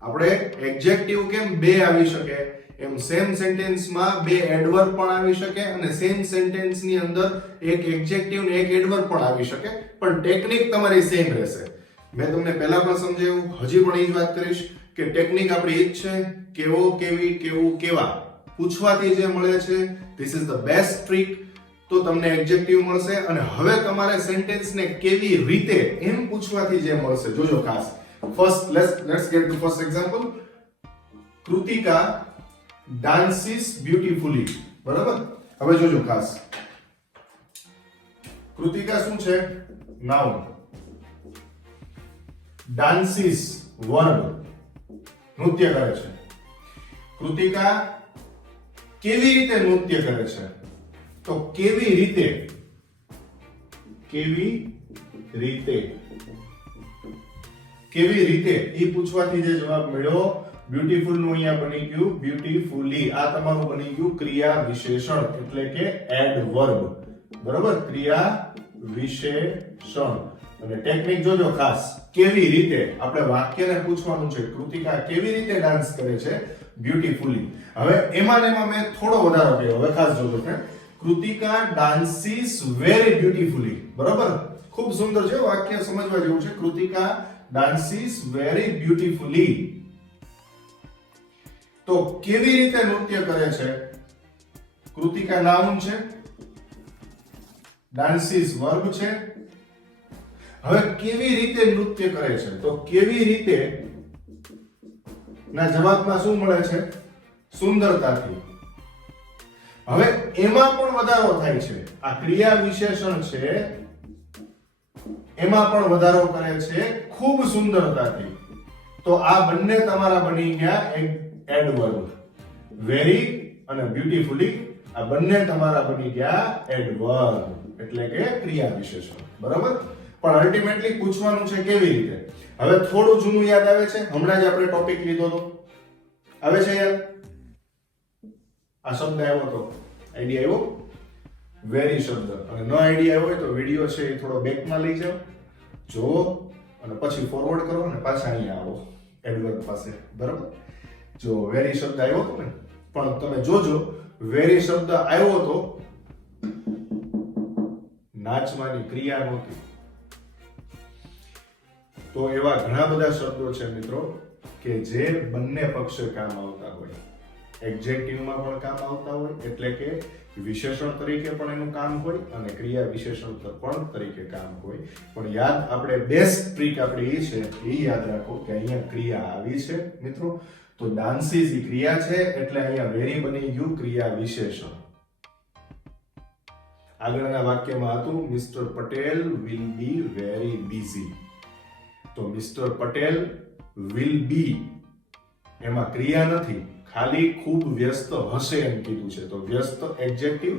આપણે એડજેક્ટિવ કેમ બે આવી શકે? એમ સેમ સેન્ટેન્સમાં બે એડવર્બ પણ આવી શકે અને સેમ સેન્ટેન્સની અંદર એક એડજેક્ટિવ ને એક એડવર્બ પણ આવી શકે, પણ ટેકનિક તમારી સેમ રહેશે. મેં તમને પહેલા પણ સમજાવ્યું, હજી પણ એ જ વાત કરીશ કે ટેકનિક આપણી એ જ છે, કેવો, કેવી, કેવું, કેવા પૂછવાથી જે મળે છે this is the best trick. તો તમને એડજેક્ટિવ મળશે અને હવે તમારે સેન્ટેન્સને કેવી રીતે એમ પૂછવાથી જે મળશે જોજો ખાસ. First let's get to first example. Kritika dances beautifully. બરાબર? હવે જોજો ખાસ. કૃતિકા શું છે? નાઉન. dances વર્બ, નૃત્ય કરે છે. કૃતિકા કેવી રીતે નૃત્ય કરે છે? તો કેવી રીતે, કેવી રીતે, કેવી રીતે એ પૂછવાથી જે જવાબ મળ્યો બ્યુટીફુલ નું અહીંયા બની ગયું બ્યુટીફુલી. આ તમારું બની ગયું ક્રિયા વિશેષણ એટલે કે એડવર્બ. બરોબર? ક્રિયા વિશેષણ. અને ટેકનિક જોજો ખાસ, કેવી રીતે આપણે વાક્યને પૂછવાનું છે કૃતિકા કેવી રીતે ડાન્સ કરે છે બ્યુટીફુલી. હવે એમાં ને એમાં મેં થોડો વધારો કર્યો. હવે ખાસ જોજો friend, Kritika dances very beautifully. બરોબર? ખૂબ સુંદર છે વાક્ય, સમજવા જેવું છે. Kritika dances very beautifully. તો કેવી રીતે નૃત્ય કરે છે? કૃતિકા નાઉન છે, dances વર્બ છે. હવે કેવી રીતે નૃત્ય કરે છે? તો કેવી રીતે ના જવાબમાં શું મળે છે? સુંદરતાથી. હવે એમાં પણ વધારો થાય છે. આ ક્રિયા વિશેષણ છે એમાં પણ વધારો કરે છે ખૂબ સુંદરતાથી. તો આ બંને તમારા બની ગયા એડવર્બ. વેરી અને બ્યુટીફુલી આ બંને તમારા બની ગયા એડવર્બ એટલે કે ક્રિયા વિશેષણ. બરાબર? પણ અલ્ટિમેટલી પૂછવાનું છે કેવી રીતે. હવે થોડું જૂનું યાદ આવે છે, હમણાં જ આપણે ટોપિક લીધો હતો, આવે છે યાદ? આ શબ્દ આવ્યો હતો, આઈડિયા આવ્યો? વેરી શબ્દ. અને નો આઈડિયા આવ્યો હોય તો વિડિયો છે એ થોડો બેકમાં લઈ જાઓ, જુઓ અને પછી ફોરવર્ડ કરો અને પાછા અહીંયા આવો એડવર્બ પાસે. બરાબર? જો વેરી શબ્દ આવ્યો હતો ને, પણ તમે જોજો વેરી શબ્દ આવ્યો તો નાચવાની ક્રિયા નહોતી. તો એવા ઘણા બધા શબ્દો છે મિત્રો કે જે બંને પક્ષે કામ આવતા હોય. એડજેક્ટિવમાં પણ કામ આવતા હોય એટલે કે વિશેષણ તરીકે પણ એનું કામ હોય અને ક્રિયા વિશેષણ પણ તરીકે કામ હોય. પણ યાદ આપણે બેસ્ટ ટ્રીક આપણી એ છે, એ યાદ રાખો કે અહીંયા ક્રિયા આવી છે મિત્રો. તો dances એ ક્રિયા છે એટલે અહીંયા વેરી બની ગયું ક્રિયા વિશેષણ. આગળના વાક્યમાં હતું mister Patel will be very busy. તો મિસ્ટર પટેલ વિલ બી એમાં ક્રિયા નથી, ખાલી ખૂબ વ્યસ્ત હશે એમ કીધું છે. તો વ્યસ્ત એડજેક્ટિવ,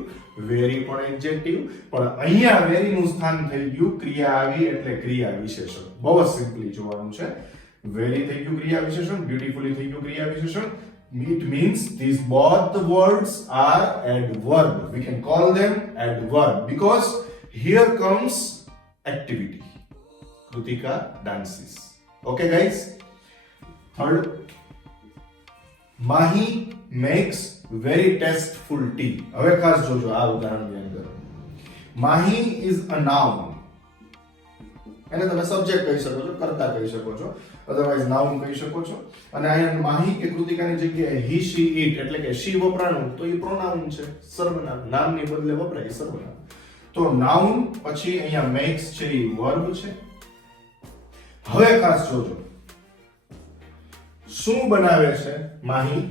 વેરી પણ એડજેક્ટિવ, પણ અહીંયા વેરી નું સ્થાન થઈ ગયું ક્રિયા આવી એટલે ક્રિયા વિશેષણ. બહુ જ સિમ્પલી જોવાનું છે. વેરી થઈ ગયું ક્રિયા વિશેષણ, બ્યુટીફુલી થઈ ગયું ક્રિયા વિશેષણ. It means these both the words are adverb. We can call them adverb because here comes activity. Krutika dances. Okay guys? Third, Mahi makes very tasteful tea. હવે ખાસ જોજો આ ઉદાહરણની અંદર. Mahi is a noun. એને તમે સબ્જેક્ટ કહી શકો છો, કર્તા કહી શકો છો, અધરવાઇઝ નાઉન કહી શકો છો. અને અહીંયા માહી કે કૃતિકાની જગ્યાએ હી શી ઇટ એટલે કે શી વપરાણું તો એ પ્રોનાઉન છે, સર્વનામ. નામની બદલે વપરાય સર્વનામ. તો નાઉન પછી અહીંયા મેક્સ છે એ વર્બ છે. હવે ખાસ જોજો શું બનાવે છે માહી?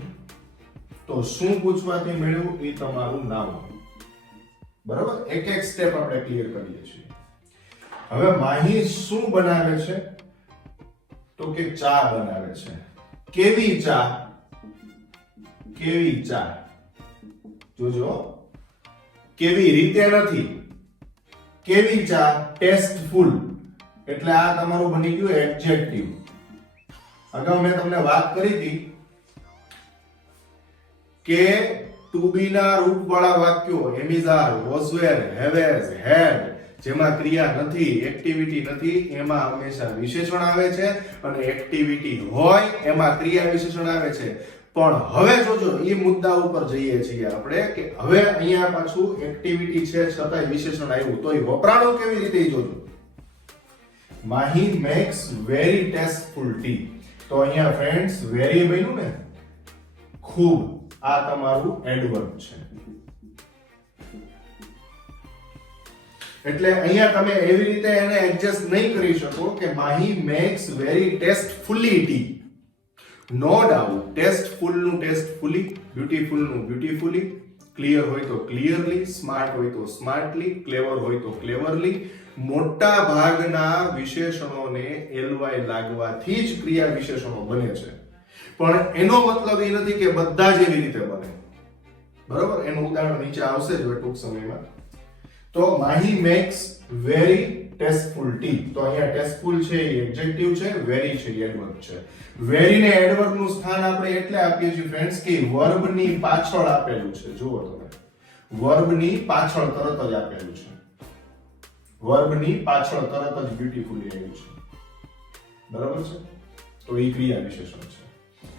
તો શું પૂછવાથી મળ્યું એ તમારું નામ. બરાબર? એક એક સ્ટેપ આપણે ક્લિયર કરીએ છીએ. હવે માહી શું બનાવે છે? તો કે ચા બનાવે છે. કેવી ચા? કેવી ચા. જોજો, કેવી રીતે નથી, કેવી ચા, ટેસ્ટફુલ. એટલે આ તમારું બની ગયું એડજેક્ટિવ. અગાઉ મેં તમને વાત કરી હતી કે ટુ બી ના રૂપવાળા વાક્યો એમિઝાર, વોઝ વેર, હેવેઝ, હેડ જેમાં ક્રિયા નથી, એક્ટિવિટી નથી, એમાં હંમેશા વિશેષણ આવે છે. અને એક્ટિવિટી હોય એમાં ક્રિયા વિશેષણ આવે છે. પણ હવે જોજો એ મુદ્દા ઉપર જઈએ છીએ આપણે કે હવે અહીંયા પાછું એક્ટિવિટી છે છતાંય વિશેષણ આવ્યું તો એ વપરાણું કેવી રીતે ઈ જોજો. Mahi makes very tasteful tea. તો અહીંયા ફ્રેન્ડ્સ વેરી બન્યું ને ખૂબ, આ તમારું એડવર્બ છે. એટલે અહીંયા તમે એવી રીતે એને એડજસ્ટ નહીં કરી શકો કે Mahi makes very tastefully tea. No doubt tasteful નું ટેસ્ટફુલી, બ્યુટીફુલ નું બ્યુટીફુલી, ક્લિયર હોય તો ક્લિયરલી, સ્માર્ટ હોય તો સ્માર્ટલી, ક્લેવર હોય તો ક્લેવરલી, મોટા ભાગના વિશેષણોને ly લાગવાથી જ ક્રિયા વિશેષણો બને છે. પણ એનો મતલબ એ નથી કે બધા જ એવી રીતે બને. બરોબર, એનું ઉદાહરણ નીચે આવશે જ ટૂંક સમયમાં. તો Mahi makes very tasteful tea. તો અહીંયા ટેસ્ટફુલ છે એ એડજેક્ટિવ છે, વેરી છે એ એડવર્બ છે. વેરી ને એડવર્બ નું સ્થાન આપણે એટલે આપીએ છીએ ફ્રેન્ડ્સ કે વર્બ ની પાછળ આપેલું છે. જુઓ તમે, વર્બ ની પાછળ તરત જ આપેલું છે. વર્બ ની પાછળ તરત જ બ્યુટીફુલી આવ્યું છે. બરાબર છે? તો એ ક્રિયા વિશેષણ છે.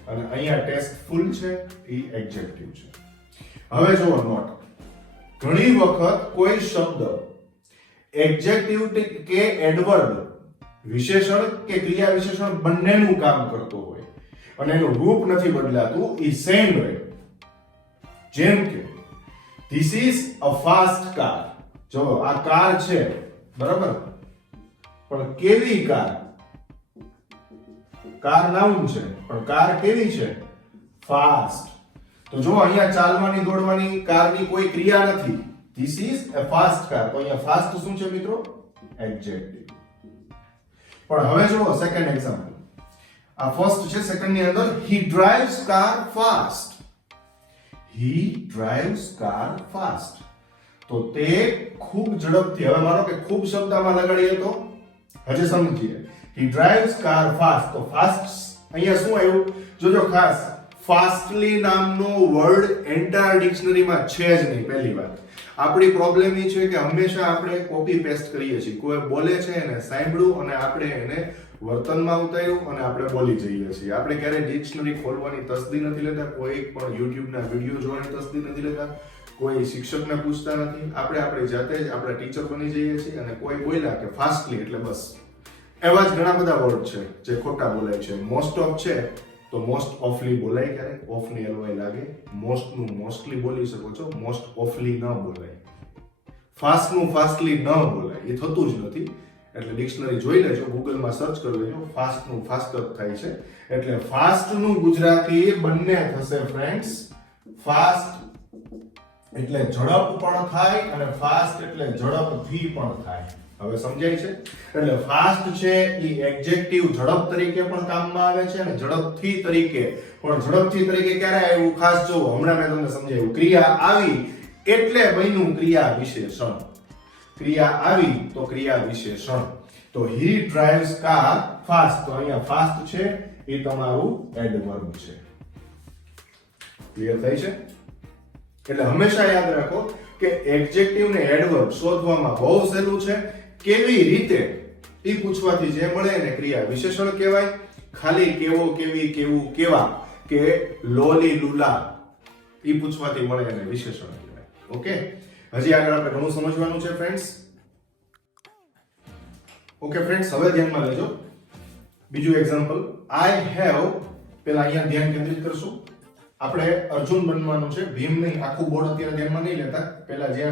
અને અહીંયા ટેસ્ટફુલ છે એ એડજેક્ટિવ છે. હવે જુઓ નોટ, ઘણી વખત કોઈ શબ્દ એડજેક્ટિવ કે એડવર્બ, વિશેષણ કે ક્રિયા વિશેષણ બંનેનું કામ કરતો હોય અને એનું રૂપ નથી બદલાતું, ઈ સેમ રહે. જેમ કે this is a fast car. જો આ કાર છે, બરાબર, પણ કેવી કાર? કાર નાઉન છે પણ કાર કેવી છે? ફાસ્ટ. તો જો અહીંયા ચાલવાની દોડવાની કારની કોઈ ક્રિયા નથી. This is a fast car. તો અહીંયા ફાસ્ટ શું છે મિત્રો? એડજેક્ટિવ. પણ હવે જુઓ સેકન્ડ એક્ઝામ્પલ. આ ફર્સ્ટ છે, સેકન્ડ ની અંદર he drives car fast. he drives car fast. તો તે ખૂબ ઝડપથી, હવે માનો કે ખૂબ શબ્દમાં લગાડીએ તો હજે સમજીએ. he drives car fast. તો ફાસ્ટ અહીંયા શું આવ્યું જોજો ખાસ. ફાસ્ટલી નામનો વર્ડ એન્ટાયર ડિક્શનરીમાં છે જ નહીં. પહેલી વાત, આપણી પ્રોબ્લેમ એ છે કે હંમેશા આપણે કોપી પેસ્ટ કરીએ છીએ. કોઈ બોલે છે એને સાંભળ્યું અને આપણે એને વર્તનમાં ઉતાર્યું અને આપણે બોલી જઈએ છીએ. આપણે ક્યારેય ડિક્શનરી ખોલવાની તસદી નથી લેતા, કોઈ પણ યુટ્યુબના વિડીયો જોવાની તસદી નથી લેતા, કોઈ શિક્ષકને પૂછતા નથી. આપણે આપણી જાતે જ આપણા ટીચર બની જઈએ છીએ અને કોઈ બોલ્યા કે ફાસ્ટલી એટલે બસ. એવા જ ઘણા બધા વર્ડ છે જે ખોટા બોલાય છે. મોસ્ટ ઓફ છે તો મોસ્ટ ઓફલી બોલાય, ક્યારેક ઓફ ની ly લાગે. મોસ્ટ નું મોસ્ટલી બોલી શકો છો, મોસ્ટ ઓફલી ન બોલાય. ફાસ્ટ નું ફાસ્ટલી ન બોલાય, એ થતું જ નથી. એટલે ડિક્શનરી જોઈ લેજો, ગૂગલમાં સર્ચ કરી લેજો, ફાસ્ટ નું ફાસ્ટ જ થાય છે. એટલે ફાસ્ટ નું ગુજરાતી બંને થશે ફ્રેન્ડ્સ. ફાસ્ટ એટલે ઝડપ પણ થાય અને ફાસ્ટ એટલે ઝડપથી પણ થાય. હવે સમજાય છે? એટલે ફાસ્ટ છે એ એડજેક્ટિવ ઝડપ તરીકે પણ કામમાં આવે છે અને ઝડપથી તરીકે પણ. ઝડપથી તરીકે ક્યારે આવ્યું ખાસ જોવો, હમણાં મેં તમને સમજાવ્યું. ક્રિયા આવી એટલે બન્યું ક્રિયા વિશેષણ. ક્રિયા આવી તો ક્રિયા વિશેષણ. તો he drives car fast. તો અહીંયા ફાસ્ટ છે એ તમારું એડવર્બ છે. ક્લિયર થઈ છે? એટલે હંમેશા યાદ રાખો કે એડજેક્ટિવ ને એડવર્બ શોધવામાં બહુ સહેલું છે. કેવી રીતે એ પૂછવાથી જે મળે એને ક્રિયા વિશેષણ કહેવાય. ખાલી કેવો, કેવી, કેવું, કેવા કે લોલી, લુલા એ પૂછવાથી મળે એને વિશેષણ કહેવાય. ઓકે, હજી આગળ આપણે ઘણું સમજવાનું છે ફ્રેન્ડ્સ. ઓકે ફ્રેન્ડ્સ, હવે ધ્યાનમાં લેજો બીજું એક્ઝામ્પલ. આઈ હેવ, પેલા અહીંયા ધ્યાન કેન્દ્રિત કરશું. આપણે અર્જુન બનવાનું છે, ભીમ નહીં. આખું બોર્ડ અત્યારે ધ્યાનમાં નહીં લેતા. પહેલા જે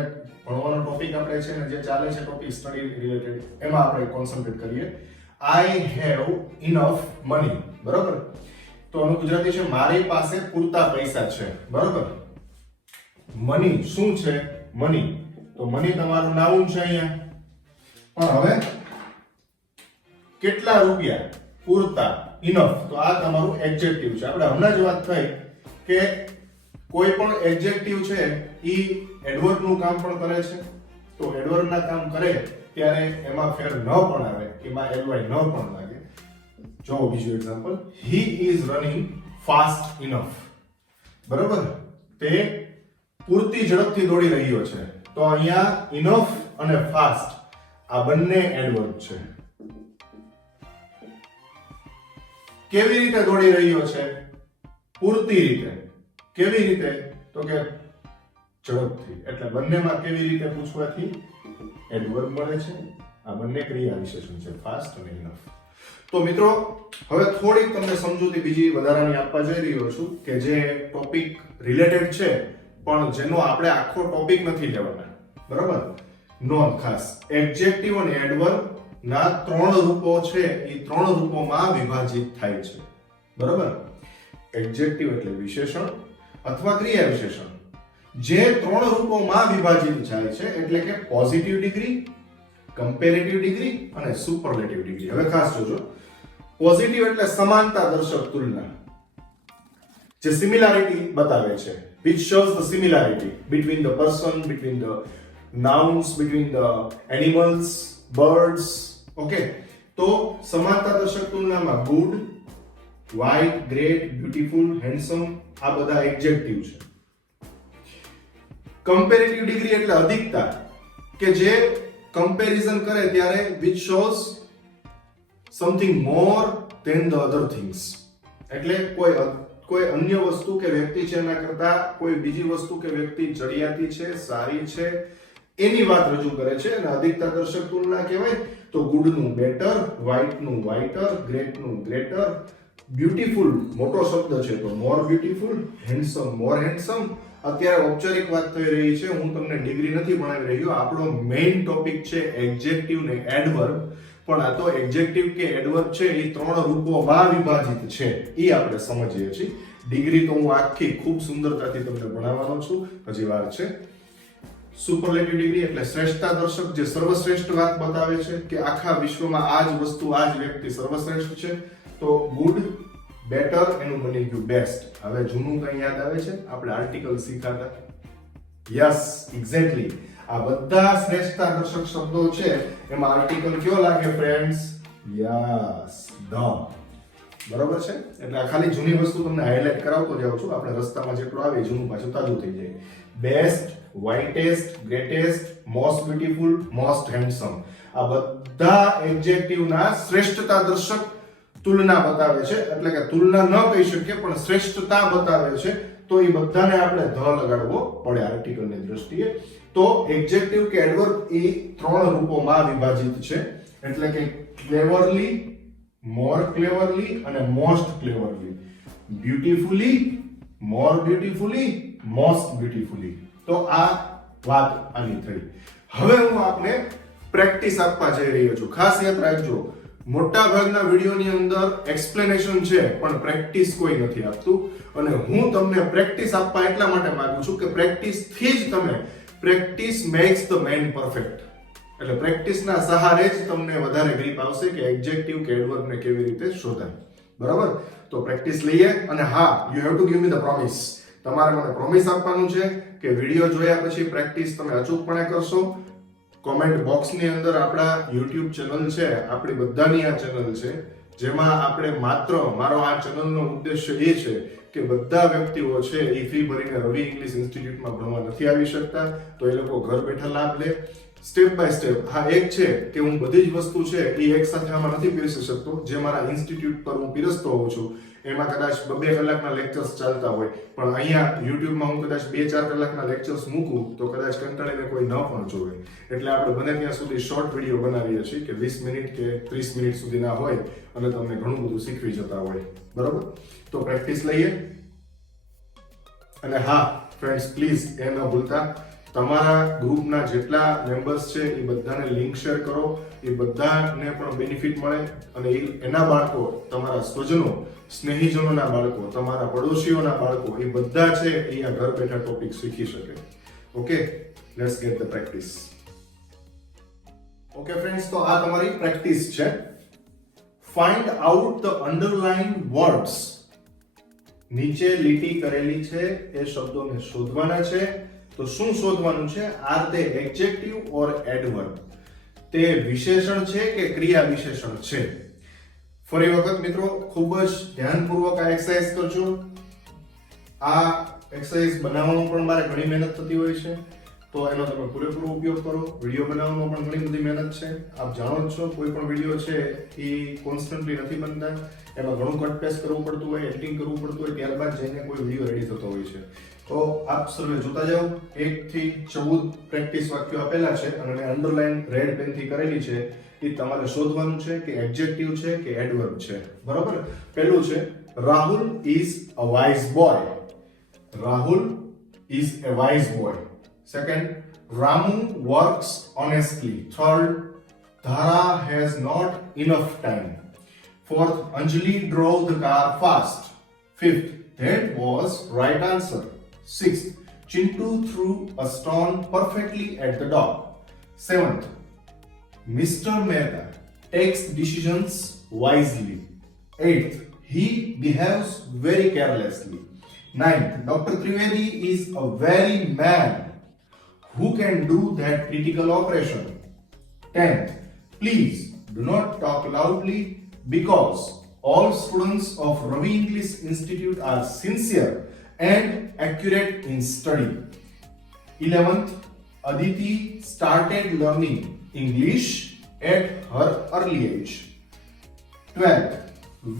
ભણવાનો ટોપિક આપણે છે ને જે ચાલે છે ટોપિક સ્ટડી રિલેટેડ, એમાં આપણે કોન્સન્ટ્રેટ કરીએ. I have enough money. બરોબર? તો આનું ગુજરાતી છે મારી પાસે પૂરતા પૈસા છે. બરોબર? મની શું છે? મની. તો મની તમારું નાઉન છે અહીંયા. પણ હવે કેટલા રૂપિયા? પૂરતા, ઇનફ. તો આ તમારું એડજેક્ટિવ છે. આપણે હમણાં જ વાત થઈ કે કોઈ પણ એડજેક્ટિવ છે ઈ એડવર્બ નું કામ પણ કરે છે. તો એડવર્બ ના કામ કરે ત્યારે એમાં ફેર ન પણ આવે, એમાં ly ન પણ લાગે. જો બીજું example. he is running fast enough. બરોબર? તે પૂરતી ઝડપથી દોડી રહ્યો છે. તો અહીંયા enough અને fast આ બંને એડવર્બ છે. કેવી રીતે દોડી રહ્યો છે? પૂરતી રીતે. કેવી રીતે? તો કે ઝડપથી. એટલે બંનેમાં કેવી રીતે પૂછવાથી એડવર્બ મળે છે. આ બંને ક્રિયા વિશેષણ છે, ફાસ્ટ અને ઇનફ. તો મિત્રો હવે થોડીક તમને સમજૂતી બીજી વધારાની આપવા જઈ રહ્યો છું કે જે ટોપિક રિલેટેડ છે પણ જેનો આપણે આખો ટોપિક નથી લેવાના. બરાબર? નોંધ ખાસ, એડજેક્ટિવ અને એડવર્બ ના 3 રૂપો છે એ 3 રૂપોમાં વિભાજિત થાય છે. બરાબર? એડજેક્ટિવ એટલે વિશેષણ અથવા ક્રિયા વિશેષણ જે 3 રૂપોમાં વિભાજિત થાય છે, એટલે કે પોઝિટિવ ડિગ્રી, કમ્પેરેટિવ ડિગ્રી અને સુપરલેટિવ ડિગ્રી. હવે ખાસ જોજો, પોઝિટિવ એટલે સમાનતા દર્શક તુલના, જે સિમિલારિટી બતાવે છે, which shows the similarity between the person, between the nouns, between the animals, birds. Okay, તો સમાનતા દર્શક તુલનામાં good, white, great, beautiful, handsome આ બધા એડજેક્ટિવ છે. કમ્પેરેટિવ ડિગ્રી એટલે અધિકતા, કે જે કમ્પેરિઝન કરે ત્યારે which shows something more than the other things. એટલે કોઈ અન્ય વસ્તુ કે વ્યક્તિ છે એના કરતા કોઈ બીજી વસ્તુ કે વ્યક્તિ ચડિયાતી છે, સારી છે, એની વાત રજૂ કરે છે અને અધિકતા દર્શક તુલના કહેવાય. તો ગુડ નું બેટર, વ્હાઇટ નું વ્હાઇટર, ગ્રેટ નું ગ્રેટર, બ્યુટીફુલ મોટો શબ્દ છે તો મોર બ્યુટીફુલ, હેન્ડસમ મોર હેન્ડસમ. અત્યારે ઔપચારિક વાત થઈ રહી છે, હું તમને ડિગ્રી નથી ભણાવી રહ્યો. આપણો મેઇન ટોપિક છે એડજેક્ટિવ ને એડવર્બ. પણ આ તો એડજેક્ટિવ કે એડવર્બ છે એ 3 રૂપોમાં વિભાજિત છે, એ આપણે સમજીએ છીએ. ડિગ્રી તો હું આખી ખૂબ સુંદરતાથી તમને ભણાવવાનો છું, હજી વાર છે. સુપરલેટિવ ડિગ્રી એટલે શ્રેષ્ઠતા દર્શક, જે સર્વશ્રેષ્ઠ વાત બતાવે છે કે આખા વિશ્વમાં આ જ વસ્તુ, આ જ વ્યક્તિ સર્વશ્રેષ્ઠ છે. તો ગુડ, બેટર એનું બની ગયું બેસ્ટ. હવે જૂનું કઈ યાદ આવે છે? આપણે આર્ટિકલ શીખાતા. Yes, exactly. આ બધા શ્રેષ્ઠતા દર્શક શબ્દો છે એમાં આર્ટિકલ કયો લાગે ફ્રેન્ડ્સ? Yes, the. બરોબર છે? એટલે આ ખાલી જૂની વસ્તુ તમને હાઇલાઇટ કરાવતો જાઉં છું. આપણે રસ્તામાં જેટલું આવે જૂનું પાછું તાજું થઈ જાય. Best, whitest, greatest, most beautiful, most handsome. આ બધા એડજેક્ટિવના શ્રેષ્ઠતા દર્શક તુલના બતાવે છે. એટલે કે તુલના ન કહી શકીએ પણ શ્રેષ્ઠતા બતાવે છે. તો એ બધાને આપણે ધ લગાડવો પડે આર્ટિકલની દ્રષ્ટિએ. તો એડજેક્ટિવ કે એડવર્બ એ 3 રૂપોમાં વિભાજિત છે. એટલે કે ક્લેવરલી, મોર ક્લેવરલી અને મોસ્ટ ક્લેવરલી, બ્યુટીફુલી, મોર બ્યુટીફુલી, મોસ્ટ બ્યુટીફુલી. તો આ વાત આની થઈ. હવે હું આપને પ્રેક્ટિસ આપવા જઈ રહ્યો છું. ખાસ યાદ રાખજો, મોટા ભાગના વિડીયોની અંદર એક્સપ્લેનેશન છે પણ પ્રેક્ટિસ કોઈ નથી આપતું. અને હું તમને પ્રેક્ટિસ આપવા એટલા માટે માંગુ છું કે પ્રેક્ટિસથી જ તમે, practice max the main perfect. એટલે પ્રેક્ટિસના સહારે જ તમને વધારે ગ્રીપ આવશે કે એડજેક્ટિવ કે એડવર્બને કેવી રીતે શોધાય. બરાબર? તો પ્રેક્ટિસ લઈએ. અને હા, you have to give me the promise. તમારે મને પ્રોમિસ આપવાનું છે કે વિડીયો જોયા પછી પ્રેક્ટિસ તમે અચૂકપણે કરશો. કોમેન્ટ બોક્સની અંદર આપણા YouTube ચેનલ છે, આપણી બધાની આ ચેનલ છે, જેમાં આપણે મારો આ ચેનલનો ઉદ્દેશ્ય એ છે કે બધા વ્યક્તિઓ છે એ ફી ભરીને રવિ ઇંગ્લિશ ઇન્સ્ટિટ્યૂટમાં ભણવા નથી આવી શકતા, તો એ લોકો ઘર બેઠા લાભ લે. Step by step. હા, એક છે કે હું બધી જ વસ્તુ છે એ એક સાથે આમાં નથી પીરસી શકતો. જે મારા ઇન્સ્ટિટ્યૂટ પર હું પીરસતો હોઉં છું એમાં કદાચ 2 કલાકના લેક્ચર્સ ચાલતા હોય, પણ અહીંયા યુટ્યુબમાં હું કદાચ 2-4 કલાકના લેક્ચર્સ મૂકું તો કદાચ કંટાળીને કોઈ ન પણ જોવે. એટલે આપણે બને ત્યાં સુધી શોર્ટ વિડીયો બનાવીએ છીએ કે 20 મિનિટ કે 30 મિનિટ સુધીના હોય અને તમને ઘણું બધું શીખવી જતા હોય. બરોબર? તો પ્રેક્ટિસ લઈએ. અને હા ફ્રેન્ડ્સ, પ્લીઝ એ ન ભૂલતા, તમારા ગ્રુપના જેટલા મેમ્બર્સ છે એ બધાને લિંક શેર કરો. એ બધાને પણ બેનિફિટ મળે અને એના બાળકો, તમારા સ્વજનો, સ્નેહીજનોના બાળકો, તમારા પડોશીઓના બાળકો, એ બધા છે એ આ ઘર બેઠા ટોપિક શીખી શકે. Okay, let's get the practice. Okay friends, તો આ તમારી પ્રેક્ટિસ છે. Find out the underlined words. નીચે લીટી કરેલી છે એ શબ્દોને શોધવાના છે. તો શું શોધવાનું છે? R they adjective or adverb? તે વિશેષણ છે કે ક્રિયા વિશેષણ છે? ફરી વખત મિત્રો, ખૂબ જ ધ્યાનપૂર્વક આ એક્સરસાઇઝ કરજો. આ એક્સરસાઇઝ બનાવવામાં પણ મારે ઘણી મહેનત થતી હોય છે. તો એનો તમે પૂરેપૂરો ઉપયોગ કરો. વિડીયો બનાવવામાં પણ ઘણી બધી મહેનત છે. આપ જાણો જ છો, કોઈ પણ વિડીયો છે એ કોન્સ્ટન્ટલી નથી બનતા. એમાં ઘણું કટ પેસ્ટ કરવું પડતું હોય, એડિટિંગ કરવું પડતું હોય, ત્યારબાદ જઈને કોઈ વિડીયો રેડી થતો હોય છે. તો આપ સર્વે જોતા જાઓ. 1 થી 14 પ્રેક્ટિસ વાક્યો આપેલા છે અને મેં અંડરલાઈન રેડ પેનથી કરેલી છે. એ તમારે શોધવાનું છે કે એડજેક્ટિવ છે કે એડવર્બ છે. બરોબર? પહેલું છે Rahul is a wise boy. Rahul is a wise boy. Second, Ramu works honestly. Third, Dhara has not enough time. Fourth, Anjali drove the car fast. Fifth, that was right answer. Sixth, Chintu threw a stone perfectly at the dog. Seventh, Mr. Mehta takes decisions wisely. Eighth, he behaves very carelessly. Ninth, Dr. Trivedi is a very man who can do that critical operation. 10th, please do not talk loudly because all students of Ravi English Institute are sincere and accurate in study. 11th, Aditi started learning English at her early age. 12th,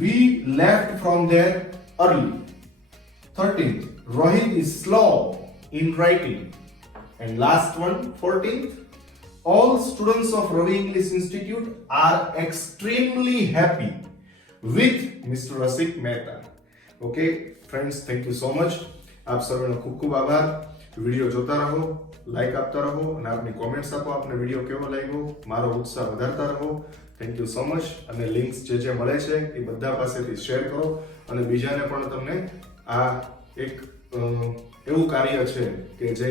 we left from there early. 13th, Rohit is slow in writing. And last one, 14th, all students of Ravi English Institute are extremely happy with Mr. Rasik Mehta. Okay, friends, thank you so much. આપ સર્વેનો ખૂબ ખૂબ આભાર. વિડીયો જોતા રહો, લાઈક આપતા રહો અને આપની કોમેન્ટ્સ આપો. આપને વિડીયો કેવો લાગ્યો, મારો ઉત્સાહ વધારતા રહો. Thank you so much. અને લિંક્સ જે મળે છે એ બધા પાસેથી શેર કરો અને બીજાને પણ તમને આ એક એવું કાર્ય છે કે જે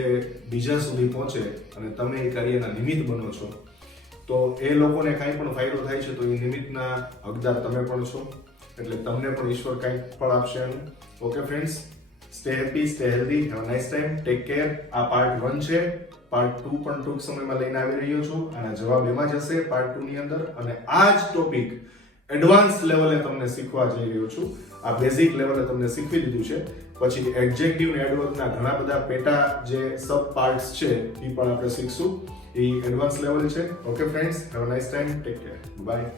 બીજા સુધી પહોંચે અને તમે એ કાર્યના નિમિત્ત બનો છો, તો એ લોકોને કાંઈ પણ ફાયદો થાય છે તો એ નિમિત્તના હકદાર તમે પણ છો. એટલે તમને પણ ઈશ્વર કાંઈક ફળ આપશે એનું. Okay friends, stay happy, stay healthy, have a nice time, take care. આ પાર્ટ 1 છે. પાર્ટ 2 પણ ટૂંક સમયમાં લઈને આવી રહ્યો છું. આના જવાબ એમાં જશે પાર્ટ 2 ની અંદર. અને આ જ ટોપિક એડવાન્સ લેવલે તમને શીખવા જઈ રહ્યો છું. આ બેઝિક લેવલે તમને શીખવી દીધું છે. પછી એડજેક્ટિવ અને એડવર્બના ઘણા બધા પેટા જે સબ પાર્ટ્સ છે એ પણ આપણે શીખશું. એ એડવાન્સ લેવલ છે. Okay friends, have a nice time, take care, by.